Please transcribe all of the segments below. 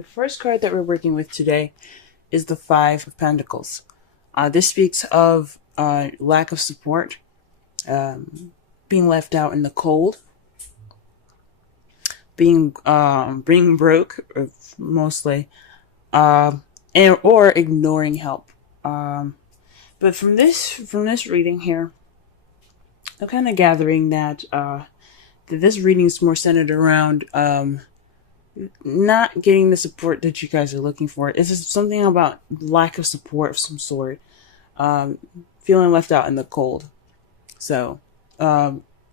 The first card that we're working with today is the Five of Pentacles. This speaks of lack of support, being left out in the cold, being broke, mostly, or ignoring help. But from this reading here, I'm kind of gathering that this reading is more centered around not getting the support that you guys are looking for. This is something about lack of support of some sort, feeling left out in the cold. So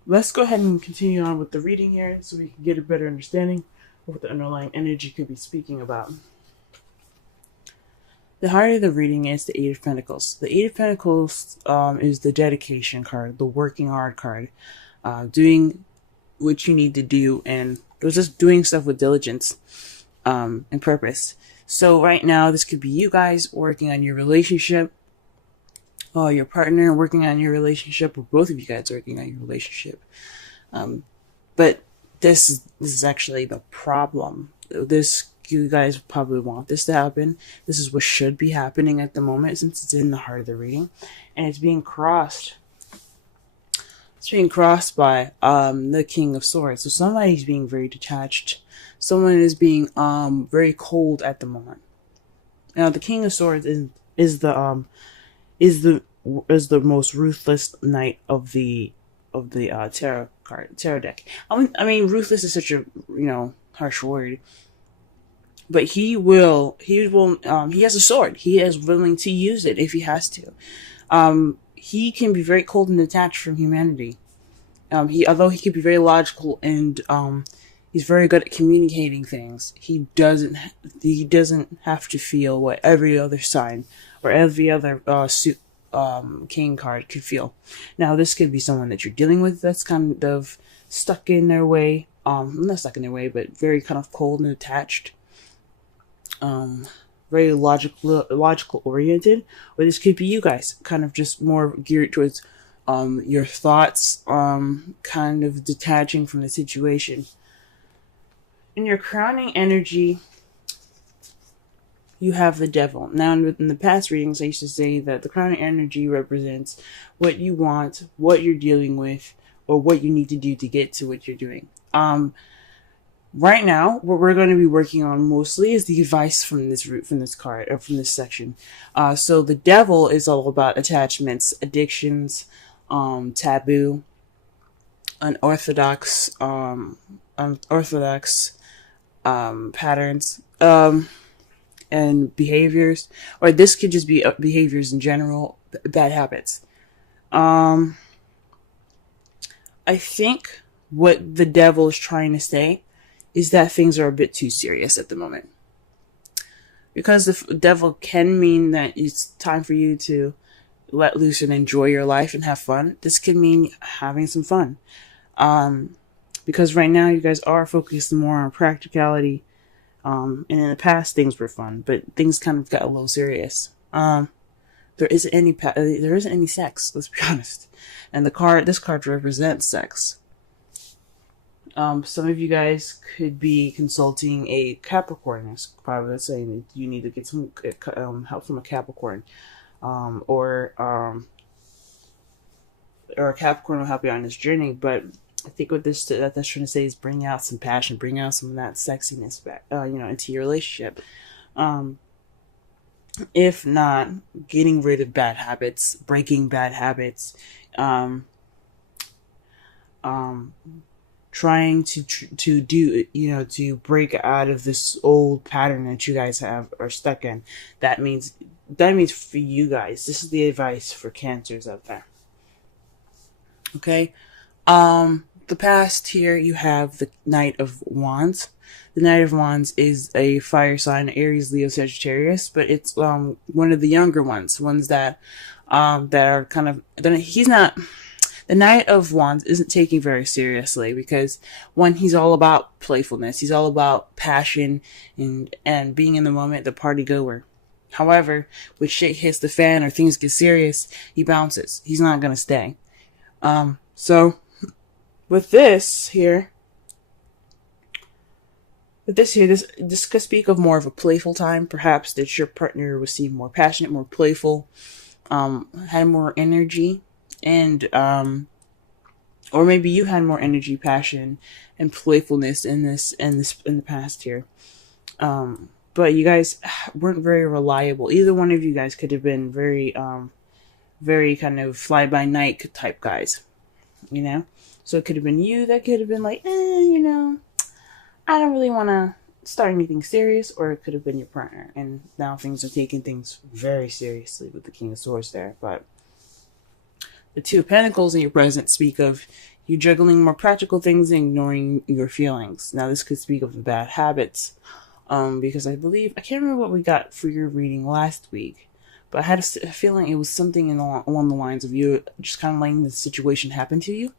let's go ahead and continue on with the reading here so we can get a better understanding of what the underlying energy could be speaking about. The heart of the reading is the Eight of Pentacles. The Eight of Pentacles is the dedication card, the working hard card, doing what you need to do, and just doing stuff with diligence and purpose. So right now, this could be you guys working on your relationship, or your partner working on your relationship, or both of you guys working on your relationship. But this is actually the problem. You guys probably want this to happen. This is what should be happening at the moment, since it's in the heart of the reading, and it's being crossed. It's being crossed by the King of Swords. So somebody's being very detached. Someone is being very cold at the moment. Now the King of Swords is the most ruthless knight of the tarot deck. I mean, ruthless is such a harsh word. But he has a sword. He is willing to use it if he has to. He can be very cold and detached from humanity. Although he can be very logical and he's very good at communicating things, he doesn't have to feel what every other sign or every other king card could feel. Now, this could be someone that you're dealing with that's kind of stuck in their way. Not stuck in their way, but very kind of cold and attached. Very logical oriented, or this could be you guys, kind of just more geared towards your thoughts, kind of detaching from the situation. In your crowning energy, you have the Devil. Now, in the past readings, I used to say that the crowning energy represents what you want, what you're dealing with, or what you need to do to get to what you're doing. Right now, what we're going to be working on mostly is the advice from this card, or from this section. So the Devil is all about attachments, addictions, taboo, unorthodox patterns, and behaviors, or this could just be behaviors in general, bad habits. I think what the Devil is trying to say is that things are a bit too serious at the moment. Because the Devil can mean that it's time for you to let loose and enjoy your life and have fun. This could mean having some fun. Because right now you guys are focused more on practicality. And in the past things were fun, but things kind of got a little serious. There isn't any sex, let's be honest. And this card represents sex. Some of you guys could be consulting a Capricorn. That's probably saying that you need to get some help from a Capricorn, or a Capricorn will help you on this journey. But I think what that's trying to say is bring out some passion, bring out some of that sexiness back, into your relationship. If not, getting rid of bad habits, breaking bad habits, trying to do, to break out of this old pattern that you guys are stuck in. That means for you guys, this is the advice for Cancers out there. Okay. The past here, you have the Knight of Wands. The Knight of Wands is a fire sign, Aries, Leo, Sagittarius, but it's one of the younger ones that are kind of, the Knight of Wands isn't taken very seriously, because one, he's all about playfulness. He's all about passion and being in the moment, the party goer. However, when shit hits the fan or things get serious, he bounces. He's not going to stay. So with this here, But this could speak of more of a playful time, perhaps that your partner was seem more passionate, more playful, had more energy, and or maybe you had more energy, passion, and playfulness in the past here. But you guys weren't very reliable. Either one of you guys could have been very kind of fly by night type guys, you know. So it could have been you that could have been like, I don't really want to start anything serious, or it could have been your partner, and now things are taking things very seriously with the King of Swords there. But the Two of Pentacles in your present speak of you juggling more practical things and ignoring your feelings. Now this could speak of the bad habits, because I can't remember what we got for your reading last week, but I had a feeling it was something along the lines of you just kind of letting the situation happen to you.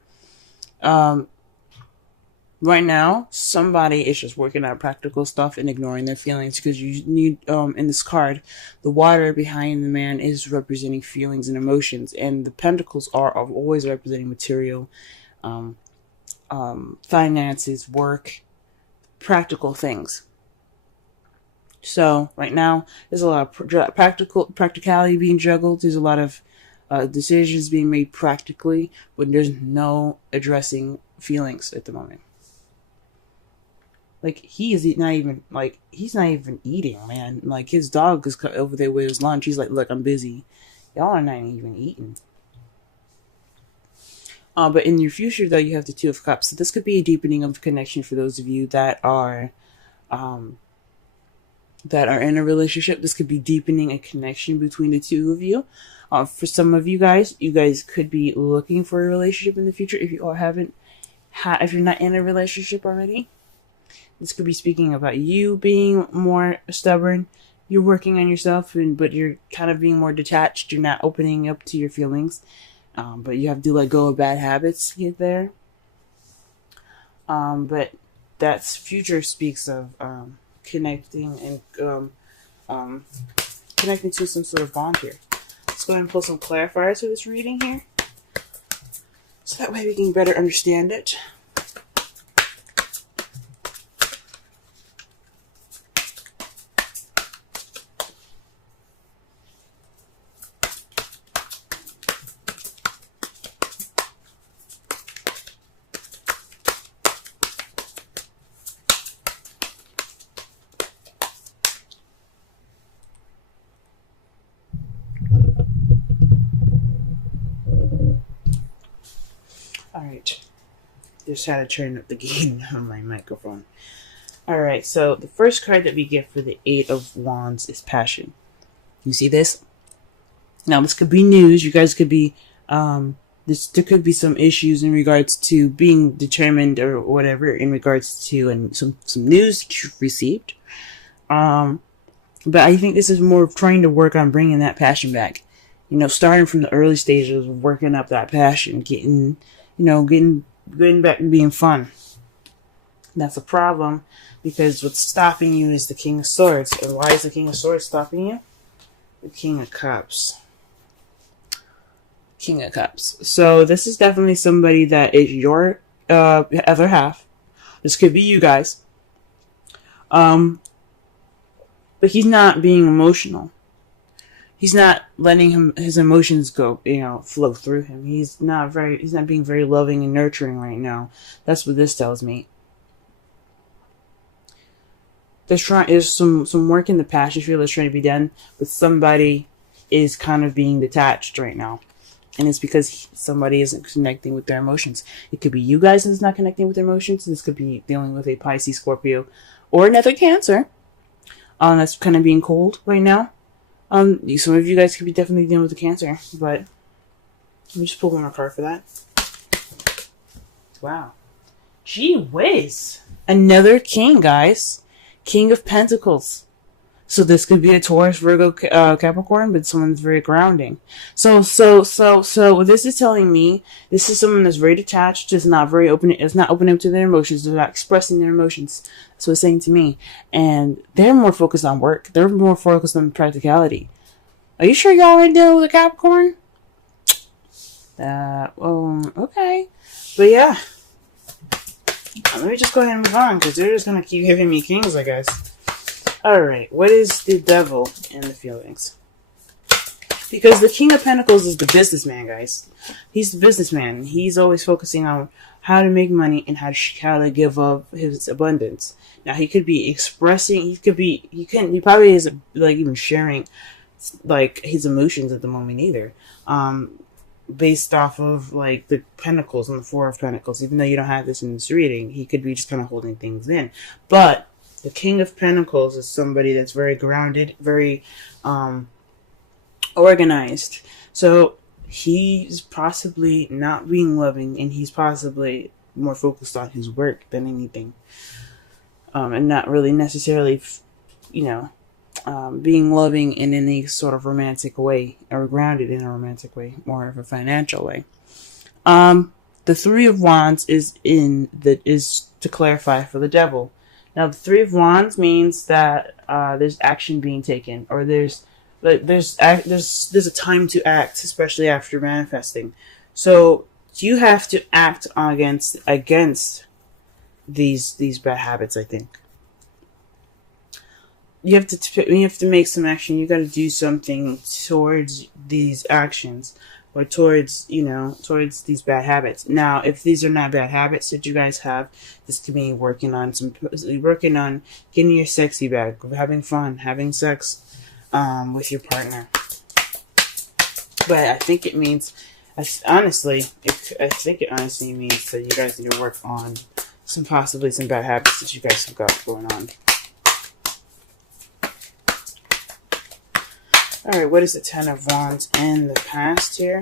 Right now, somebody is just working out practical stuff and ignoring their feelings, because you need, in this card, the water behind the man is representing feelings and emotions, and the pentacles are always representing material, finances, work, practical things. So right now, there's a lot of practicality being juggled. There's a lot of decisions being made practically, but there's no addressing feelings at the moment. Like, he's not even eating, man. Like, his dog is over there with his lunch. He's like, look, I'm busy. Y'all are not even eating. But in your future, though, you have the Two of Cups. So this could be a deepening of connection for those of you that are in a relationship. This could be deepening a connection between the two of you. For some of you guys could be looking for a relationship in the future if you if you're not in a relationship already. This could be speaking about you being more stubborn. You're working on yourself, but you're kind of being more detached. You're not opening up to your feelings. But you have to let go of bad habits to get there. But that's future speaks of connecting and connecting to some sort of bond here. Let's go ahead and pull some clarifiers for this reading here, so that way we can better understand it. Alright, just had to turn up the gain on my microphone. Alright, so the first card that we get for the Eight of Wands is Passion. You see this? Now, this could be news. You guys could be, there could be some issues in regards to being determined or whatever in regards to some news that you've received. But I think this is more of trying to work on bringing that passion back. Starting from the early stages of working up that passion, getting back and being fun. That's a problem, because what's stopping you is the King of Swords. And why is the King of Swords stopping you? The King of Cups. King of Cups. So this is definitely somebody that is your other half. This could be you guys. But he's not being emotional. He's not letting his emotions go, flow through him. He's not being very loving and nurturing right now. That's what this tells me. There's some work in the passion field that's trying to be done, but somebody is kind of being detached right now. And it's because somebody isn't connecting with their emotions. It could be you guys that's not connecting with their emotions. This could be dealing with a Pisces, Scorpio, or another Cancer. That's kind of being cold right now. Some of you guys could be definitely dealing with the Cancer, but let me just pull one more card for that. Wow. Gee whiz. Another king, guys. King of Pentacles. So this could be a Taurus, Virgo, Capricorn, but someone's very grounding. So what this is telling me, this is someone that's very detached, is not very open, is not opening up to their emotions, they're not expressing their emotions. That's what it's saying to me. And they're more focused on work. They're more focused on practicality. Are you sure y'all ain't dealing with a Capricorn? Okay. But yeah. Let me just go ahead and move on, because they're just going to keep giving me kings, I guess. Alright, what is the devil in the feelings? Because the King of Pentacles is the businessman, guys. He's the businessman. He's always focusing on how to make money and how to give up his abundance. Now, he could be expressing, he probably isn't, like, even sharing, like, his emotions at the moment either. Based off of, like, the Pentacles and the Four of Pentacles. Even though you don't have this in this reading, he could be just kind of holding things in. But the King of Pentacles is somebody that's very grounded, very, organized. So he's possibly not being loving, and he's possibly more focused on his work than anything, and not really necessarily, being loving in any sort of romantic way, or grounded in a romantic way, more of a financial way. The Three of Wands is to clarify for the devil. Now, the Three of Wands means that there's action being taken, or there's a time to act, especially after manifesting. So you have to act against these bad habits. I think you have to make some action. You got to do something towards these actions, or towards these bad habits. Now, if these are not bad habits that you guys have, this could be working on getting your sexy back, having fun, having sex with your partner. But I think it means, I think it honestly means that you guys need to work on possibly some bad habits that you guys have got going on. Alright, what is the Ten of Wands in the past here?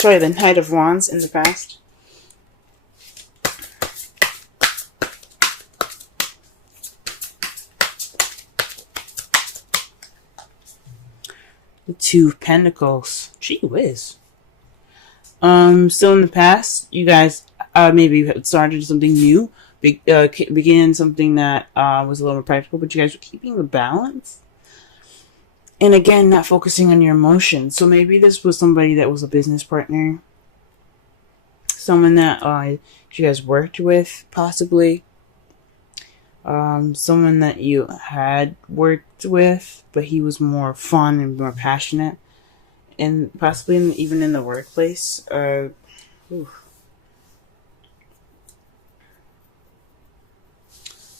Sorry, the Knight of Wands in the past. The Two of Pentacles. Gee whiz. Still in the past, you guys maybe started something new, began something that was a little more practical, but you guys were keeping the balance. And again, not focusing on your emotions. So maybe this was somebody that was a business partner, someone that you guys worked with, possibly. Someone that you had worked with, but he was more fun and more passionate, and possibly even in the workplace. Let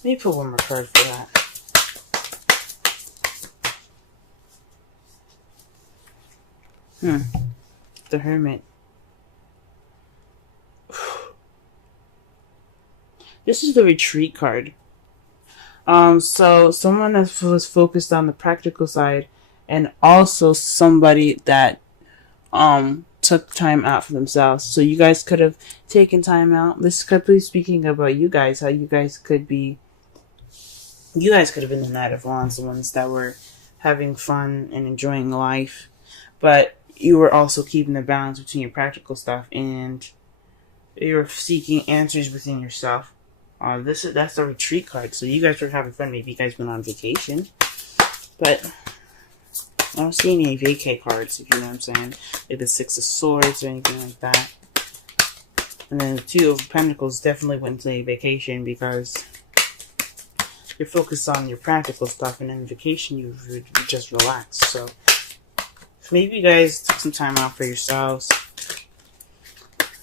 me put one more card for that. The Hermit. This is the Retreat card. So someone that was focused on the practical side, and also somebody that took time out for themselves. So you guys could have taken time out. This is completely speaking about you guys, how you guys could have been the Knight of Wands, the ones that were having fun and enjoying life, but you were also keeping the balance between your practical stuff, and you were seeking answers within yourself. That's the Retreat card. So you guys were having fun. Maybe you guys went on vacation, but I don't see any vacay cards, if you know what I'm saying. Like the Six of Swords or anything like that. And then the Two of Pentacles definitely went to a vacation, because you're focused on your practical stuff, and in vacation you just relax. So maybe you guys took some time out for yourselves,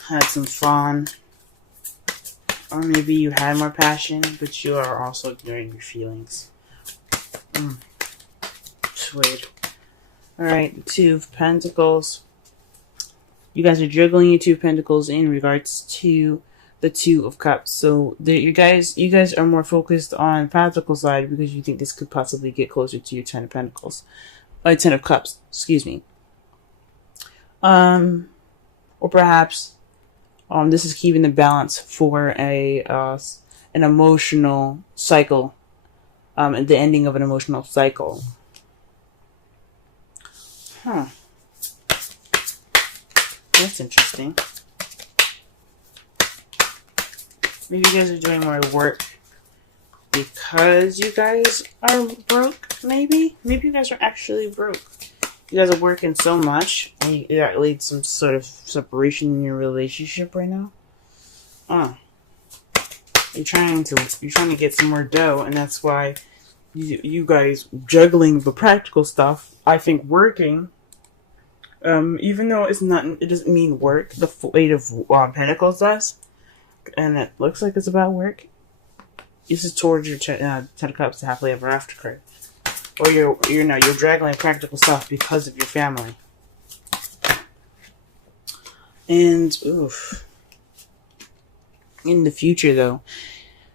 had some fun, or maybe you had more passion, but you are also ignoring your feelings. Sweet. Alright, the Two of Pentacles. You guys are juggling your Two of Pentacles in regards to the Two of Cups. So you guys are more focused on the practical side, because you think this could possibly get closer to your Ten of Pentacles. Ten of Cups, excuse me. Or perhaps this is keeping the balance for an emotional cycle, at the ending of an emotional cycle. That's interesting. Maybe you guys are doing more work because you guys are broke, maybe? Maybe you guys are actually broke. You guys are working so much, and that leads some sort of separation in your relationship right now. You're trying to get some more dough, and that's why you guys juggling the practical stuff. I think working, even though it doesn't mean work. The Eight of Pentacles does, and it looks like it's about work. This is towards your Ten of Cups, happily ever after card, or you're juggling practical stuff because of your family. And in the future, though,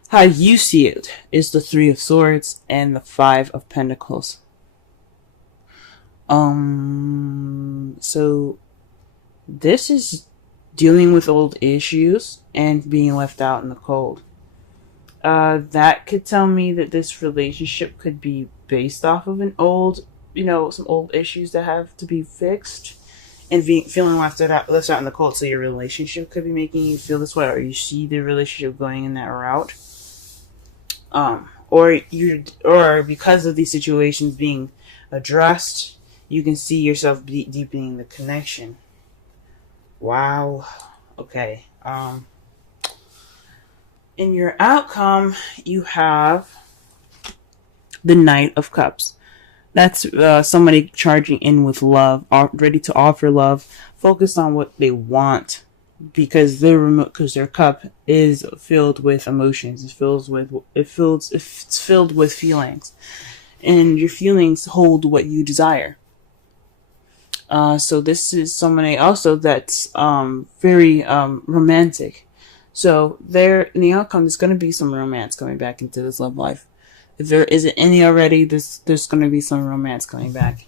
how you see it is the Three of Swords and the Five of Pentacles. So this is dealing with old issues and being left out in the cold. That could tell me that this relationship could be based off of some old issues that have to be fixed, and feeling left out in the cold. So your relationship could be making you feel this way, or you see the relationship going in that route. Or because of these situations being addressed, you can see yourself deepening the connection. Wow. Okay. In your outcome, you have the Knight of Cups. That's somebody charging in with love, ready to offer love, focused on what they want, because their cup is filled with emotions. It's filled with feelings, and your feelings hold what you desire. So this is somebody also that's very romantic. So there, in the outcome, there's going to be some romance coming back into this love life. If there isn't any already, there's going to be some romance coming back.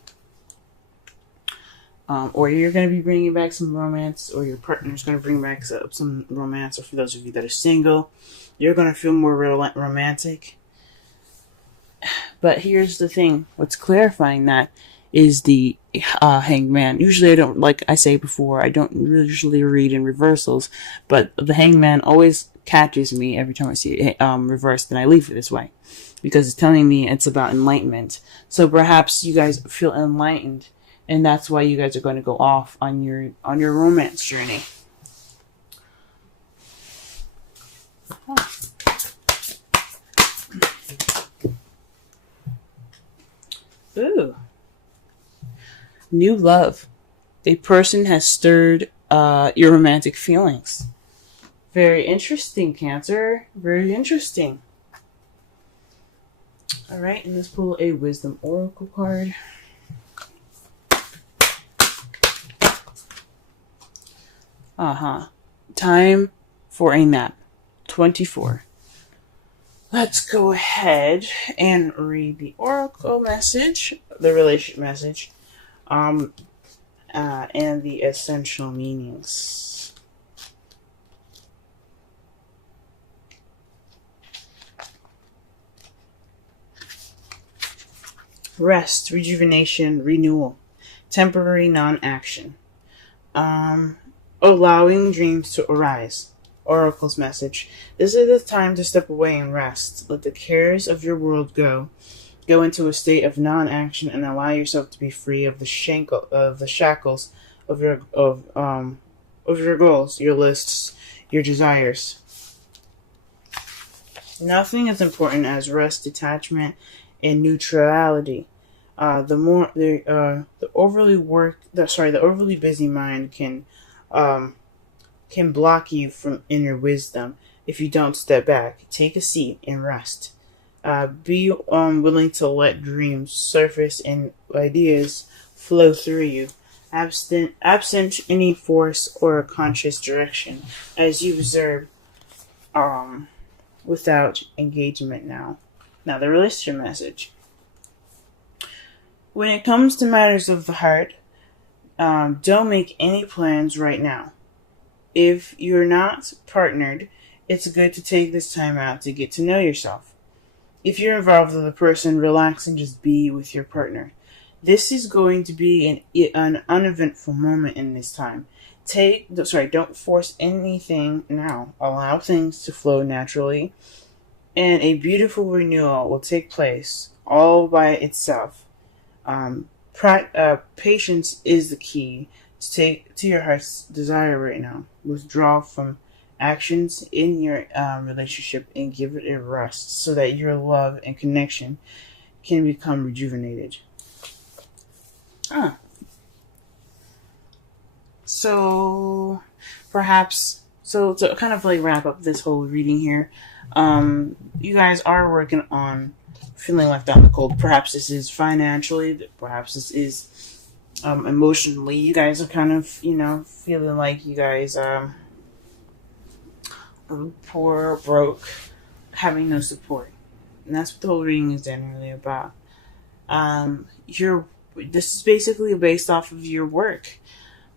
Or you're going to be bringing back some romance, or your partner's going to bring back some romance. Or for those of you that are single, you're going to feel more romantic. But here's the thing. What's clarifying that is the Hangman. Usually like I say before, I don't usually read in reversals, but the Hangman always catches me every time I see it reversed, and I leave it this way, because it's telling me it's about enlightenment. So perhaps you guys feel enlightened, and that's why you guys are going to go off on your romance journey. Ooh. New love. A person has stirred your romantic feelings. Very interesting, Cancer. Very interesting. Alright, and let's pull a Wisdom Oracle card. Time for a nap. 24. Let's go ahead and read the Oracle message, the relationship message, and the essential meanings. Rest, rejuvenation, renewal, temporary non-action. Allowing dreams to arise. Oracle's message. This is the time to step away and rest. Let the cares of your world go. Go into a state of non-action and allow yourself to be free of the shackles of your goals, your lists, your desires. Nothing is important as rest, detachment, and neutrality. The overly busy mind can block you from inner wisdom if you don't step back, take a seat, and rest. Be willing to let dreams surface and ideas flow through you, absent any force or conscious direction, as you observe without engagement now. Now, the relationship message. When it comes to matters of the heart, don't make any plans right now. If you're not partnered, it's good to take this time out to get to know yourself. If you're involved with a person, relax and just be with your partner. This is going to be an uneventful moment in this time. Don't force anything now. Allow things to flow naturally, and a beautiful renewal will take place all by itself. Patience is the key to your heart's desire right now. Withdraw from actions in your relationship and give it a rest so that your love and connection can become rejuvenated. Ah, so perhaps so to kind of like wrap up this whole reading here, you guys are working on feeling left out in the cold. Perhaps this is financially, perhaps this is emotionally. You guys are kind of, feeling like you guys are poor, broke, having no support. And that's what the whole reading is generally about. Your This is basically based off of your work.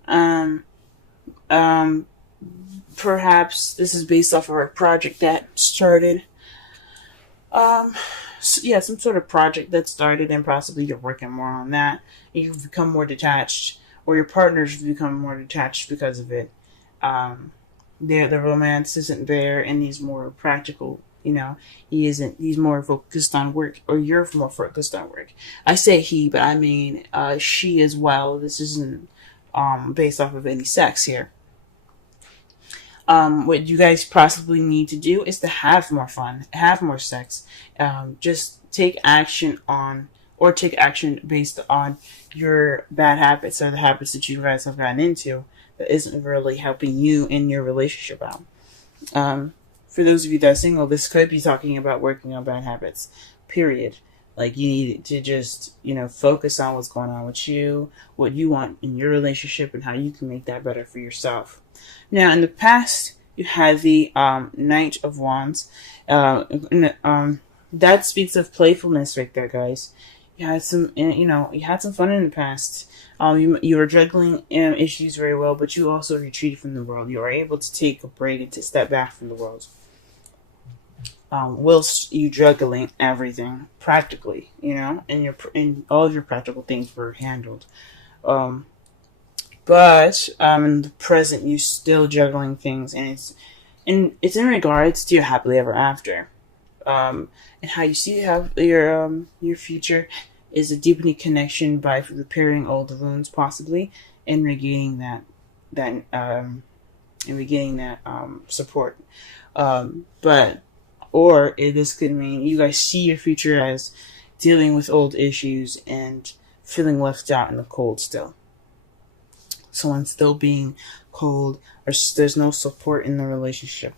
Um, um, Perhaps this is based off of a project that started. Yeah, some sort of project that started, and possibly you're working more on that. You've become more detached, or your partner's become more detached because of it. Um, the romance isn't there, and he's more practical. He isn't. He's more focused on work, or you're more focused on work. I say he, but I mean she as well. This isn't based off of any sex here. What you guys possibly need to do is to have more fun, have more sex. Just take action on, or take action based on your bad habits or the habits that you guys have gotten into that isn't really helping you in your relationship out. For those of you that are single, this could be talking about working on bad habits, period. Like, you need to just, focus on what's going on with you, what you want in your relationship, and how you can make that better for yourself. Now, in the past, you had the Knight of Wands. That speaks of playfulness right there, guys. You had some fun in the past. You were juggling issues very well, but you also retreated from the world. You were able to take a break and to step back from the world. Whilst you juggling everything practically, and all of your practical things were handled. But in the present, you still juggling things, and it's in regards to your happily ever after, and how you see how your future is a deepening connection by repairing old wounds, possibly, and regaining that support. This could mean you guys see your future as dealing with old issues and feeling left out in the cold still. Someone still being cold, or there's no support in the relationship.